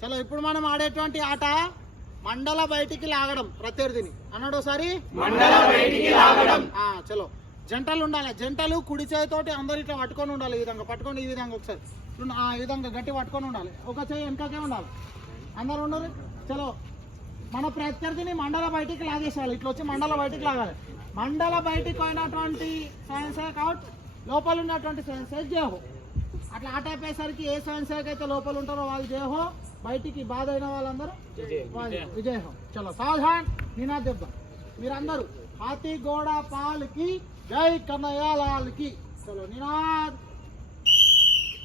చలో ఇప్పుడు మనం ఆడేటువంటి ఆట మండల బయటికి లాగడం ప్రత్యర్థిని. అన్నాడు ఒకసారి మండల బయటికి లాగడం. చలో. జంటలు ఉండాలి. జంటలు కుడి చేతితోటి అందరు ఇట్లా పట్టుకొని ఉండాలి ఈ విధంగా. పట్టుకొని ఈ విధంగా ఒకసారి. ఆ విధంగా గట్టి పట్టుకొని ఉండాలి. ఒక చేయి వెనకకే ఉండాలి. అందరు ఉండరు చలో. మన ప్రత్యర్థిని మండల బయటికి లాగేసేయాలి. ఇట్లా వచ్చి మండల బయటికి లాగాలి. మండల బయటికి పోయినటువంటి సైన్స్ అవుట్ లోపల ఉన్నటువంటి సైన్స్ జేహో అట్లా ఆట అయిపోయేసరికి ఏ సైన్స్ అయితే లోపల ఉంటారో వాళ్ళు జేహో బయటికి బాధ అయిన వాళ్ళందరూ వాళ్ళు విజయహో. చలో సాధారణ నినాద్ చెప్దాం. మీరందరూ హాతీ గోడ పాల్కి జై కన్నయ్య లాల్కి. చలో నినాద్.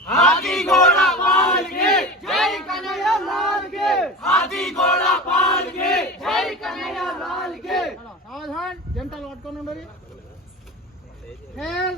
హాతీ గోడ పాల్కి జై కన్నయ్య లాల్కి. హాతీ గోడ పాల్కి జై కన్నయ్య లాల్కి. చలో సాధారణ జంటలు పట్టుకొని ఉండరు హేల్.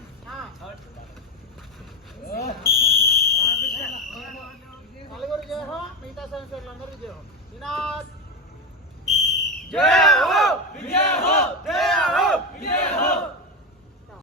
నలుగురు జయహో మిగతా సంస్థలు అందరూ జయహో వినాథ్ జై